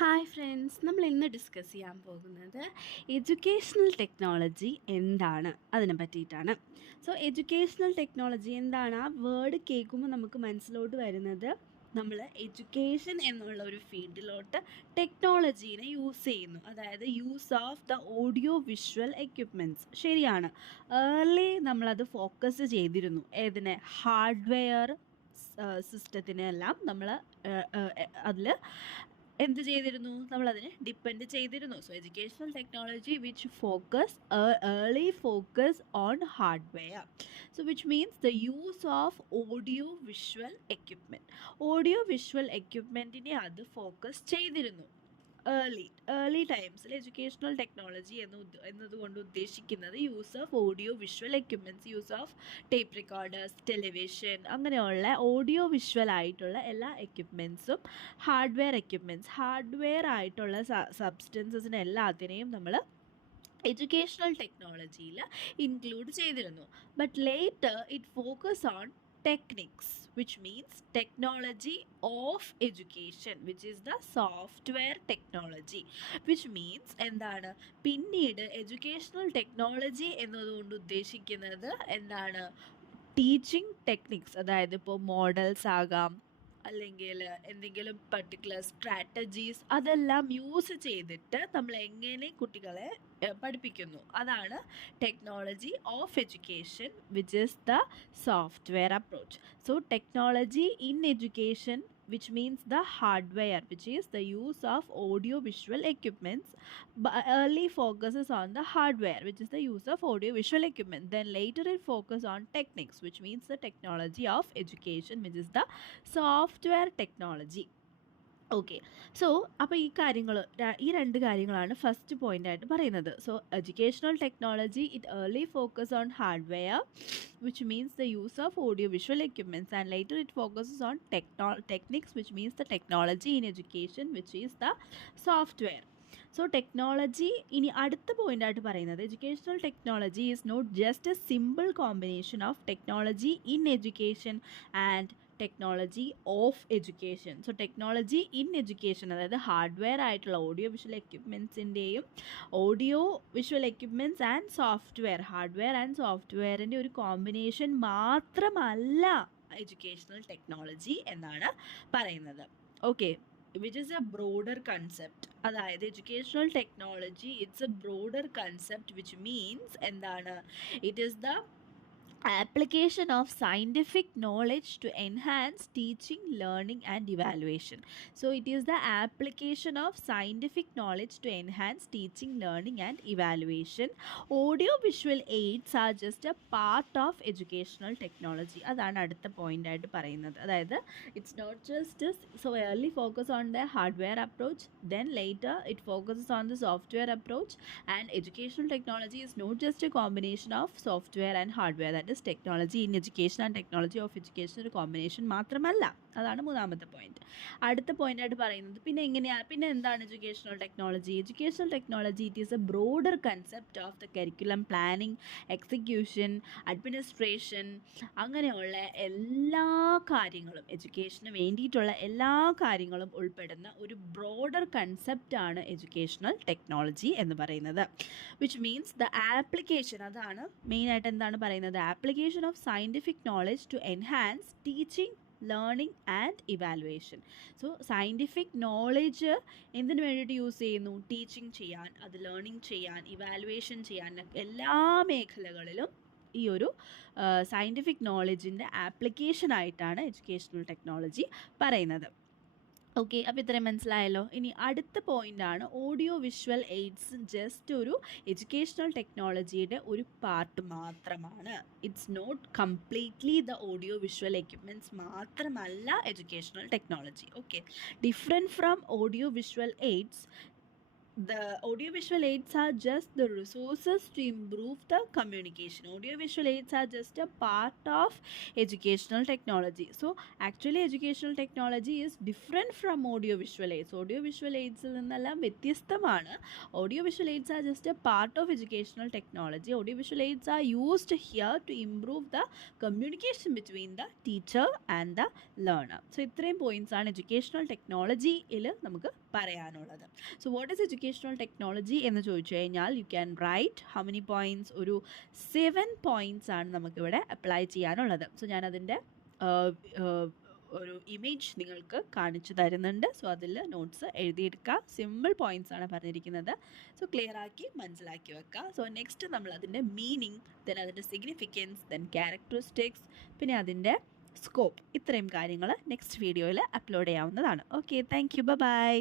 Hi friends, നമ്മൾ ഇന്ന് discuss ചെയ്യാൻ പോകുന്നത് എഡ്യൂക്കേഷണൽ ടെക്നോളജി എന്താണ് അതിനെ പറ്റിയിട്ടാണ്. സോ എഡ്യൂക്കേഷണൽ ടെക്നോളജി എന്താണ്? ആ വേർഡ് കേൾക്കുമ്പോൾ നമുക്ക് മനസ്സിലോട്ട് വരുന്നത് നമ്മൾ എഡ്യൂക്കേഷൻ എന്നുള്ള ഒരു ഫീൽഡിലോട്ട് ടെക്നോളജീനെ യൂസ് ചെയ്യുന്നു, അതായത് use of the audio visual equipments. ശരിയാണ്, ഏർലി നമ്മളത് ഫോക്കസ് ചെയ്തിരുന്നു. ഏതിനെ? ഹാർഡ്വെയർ സിസ്റ്റത്തിനെല്ലാം നമ്മൾ അതിൽ എന്ത് ചെയ്തിരുന്നു? നമ്മളതിനെ ഡിപ്പെൻഡ് ചെയ്തിരുന്നു. So educational technology which focus early focus on hardware, so which means the use of audio visual equipment. Audio visual എക്യുപ്മെൻറ്റിനെ അത് ഫോക്കസ് ചെയ്തിരുന്നു ഏർലി ടൈംസിൽ. എഡ്യൂക്കേഷണൽ ടെക്നോളജി എന്നതുകൊണ്ട് ഉദ്ദേശിക്കുന്നത് use of audio visual equipments, use of tape recorders, television, അങ്ങനെയുള്ള audio visual ആയിട്ടുള്ള എല്ലാ എക്യുപ്മെൻറ്റ്സും hardware ആയിട്ടുള്ള സബ്സ്റ്റൻസസിനെ എല്ലാത്തിനെയും നമ്മൾ എഡ്യൂക്കേഷണൽ ടെക്നോളജിയിൽ ഇൻക്ലൂഡ് ചെയ്തിരുന്നു. But later it focus on techniques, which means technology of education, which is the software technology, which means എന്താണ്? പിന്നീട് എഡ്യൂക്കേഷണൽ ടെക്നോളജി എന്നതുകൊണ്ട് ഉദ്ദേശിക്കുന്നത് എന്താണ്? ടീച്ചിങ് ടെക്നിക്സ്, അതായത് ഇപ്പോൾ മോഡൽസ് ആകാം, അല്ലെങ്കിൽ എന്തെങ്കിലും പർട്ടിക്കുലർ സ്ട്രാറ്റജീസ്, അതെല്ലാം യൂസ് ചെയ്തിട്ട് നമ്മൾ എങ്ങനെ കുട്ടികളെ പഠിപ്പിക്കുന്നു, അതാണ് technology of education, which is the software approach. So technology in education, which means the hardware, which is the use of audio visual equipments, early focuses on the hardware, which is the use of audio visual equipment. Then later it focuses on techniques, which means the technology of education, which is the software technology. Okay, so അപ്പോൾ ഈ രണ്ട് കാര്യങ്ങളാണ് first പോയിൻ്റായിട്ട് പറയുന്നത്. So educational technology it early focus on hardware, which means the use of audio visual equipments, and later it focuses on techniques, which means the technology in education, which is the software. So technology, ഇനി അടുത്ത പോയിൻ്റായിട്ട് പറയുന്നത് educational technology is not just a simple combination of technology in education and technology of education. So technology in education, അതായത് hardware ആയിട്ടുള്ള audio visual എക്യുപ്മെൻറ്റ്സിൻ്റെയും audio visual equipments and software, hardware and സോഫ്റ്റ്വെയറിൻ്റെ ഒരു combination മാത്രമല്ല educational technology എന്നാണ് പറയുന്നത്. Okay, which is a broader concept. അതായത് educational technology it's a broader concept, which means എന്താണ്? It is the application of scientific knowledge to enhance teaching, learning and evaluation. So it is the application of scientific knowledge to enhance teaching, learning and evaluation. Audio visual aids are just a part of educational technology. അതാണ് അടുത്ത point ആയിട്ട് പറയുന്നത്. അതായത് it's not just so early focus on the hardware approach, then later it focuses on the software approach, and educational technology is not just a combination of software and hardware, that is technology in education and technology of education ഒരു combination മാത്രമല്ല. അതാണ് മൂന്നാമത്തെ point. അടുത്ത പോയിന്റായിട്ട് പറയുന്നത് പിന്നെ എന്താണ് educational technology? Educational technology it is A broader concept of the curriculum planning, execution, administration, അങ്ങനെയുള്ള എല്ലാ കാര്യങ്ങളും, എഡ്യൂക്കേഷന് വേണ്ടിയിട്ടുള്ള എല്ലാ കാര്യങ്ങളും ഉൾപ്പെടുന്ന ഒരു ബ്രോഡർ കൺസെപ്റ്റാണ് എഡ്യൂക്കേഷണൽ ടെക്നോളജി എന്ന് പറയുന്നത്. വിച്ച് മീൻസ് ദ ആപ്ലിക്കേഷൻ, അതാണ് മെയിനായിട്ട് എന്താണ് പറയുന്നത്? Application of scientific knowledge to enhance teaching, learning and evaluation. So scientific knowledge എന്തിനു വേണ്ടിയിട്ട് യൂസ് ചെയ്യുന്നു? ടീച്ചിങ് ചെയ്യാൻ, അത് ലേണിംഗ് ചെയ്യാൻ, ഇവാലുവേഷൻ ചെയ്യാൻ, എല്ലാ മേഖലകളിലും ഈ ഒരു സയൻറ്റിഫിക് നോളജിൻ്റെ ആപ്ലിക്കേഷനായിട്ടാണ് എഡ്യൂക്കേഷണൽ ടെക്നോളജി പറയുന്നത്. ഓക്കെ, അപ്പോൾ ഇത്രയും മനസ്സിലായല്ലോ. ഇനി അടുത്ത പോയിൻ്റാണ് ഓഡിയോ വിഷ്വൽ എയ്ഡ്സ് ജസ്റ്റ് ഒരു എഡ്യൂക്കേഷണൽ ടെക്നോളജിയുടെ ഒരു പാർട്ട് മാത്രമാണ്. It's not completely the audio visual equipments മാത്രമല്ല educational technology. Okay, different from audio visual aids, the audiovisual aids are just the resources to improve the communication. Audiovisual aids are just a part of educational technology. So actually educational technology is different from audiovisual aids. Audiovisual aids നിന്നെല്ലാം വ്യത്യസ്തമാണ്. Audiovisual aids are just a part of educational technology. Audiovisual aids are used here to improve the communication between the teacher and the learner. So ഇത്രയും points ആണ് educational ടെക്നോളജിയിൽ നമുക്ക് പറയാനുള്ളത്. So what is educational technology എന്ന് ചോദിച്ചു കഴിഞ്ഞാൽ you can write how many points, ഒരു 7 points ആണ് നമുക്കിവിടെ അപ്ലൈ ചെയ്യാനുള്ളത്. സോ ഞാനതിൻ്റെ ഒരു ഇമേജ് നിങ്ങൾക്ക് കാണിച്ചു തരുന്നുണ്ട്. സോ അതിൽ നോട്ട്സ് എഴുതിയെടുക്കുക. സിമ്പിൾ പോയിൻറ്റ്സ് ആണ് പറഞ്ഞിരിക്കുന്നത്. സോ ക്ലിയർ ആക്കി മനസ്സിലാക്കി വെക്കുക. സോ നെക്സ്റ്റ് നമ്മൾ അതിൻ്റെ മീനിങ്, ദെൻ അതിൻ്റെ സിഗ്നിഫിക്കൻസ്, ദെൻ ക്യാരക്ടറിസ്റ്റിക്സ്, പിന്നെ അതിൻ്റെ സ്കോപ്പ്, ഇത്രയും കാര്യങ്ങൾ നെക്സ്റ്റ് വീഡിയോയിൽ അപ്ലോഡ് ചെയ്യാവുന്നതാണ്. Okay, thank you, by.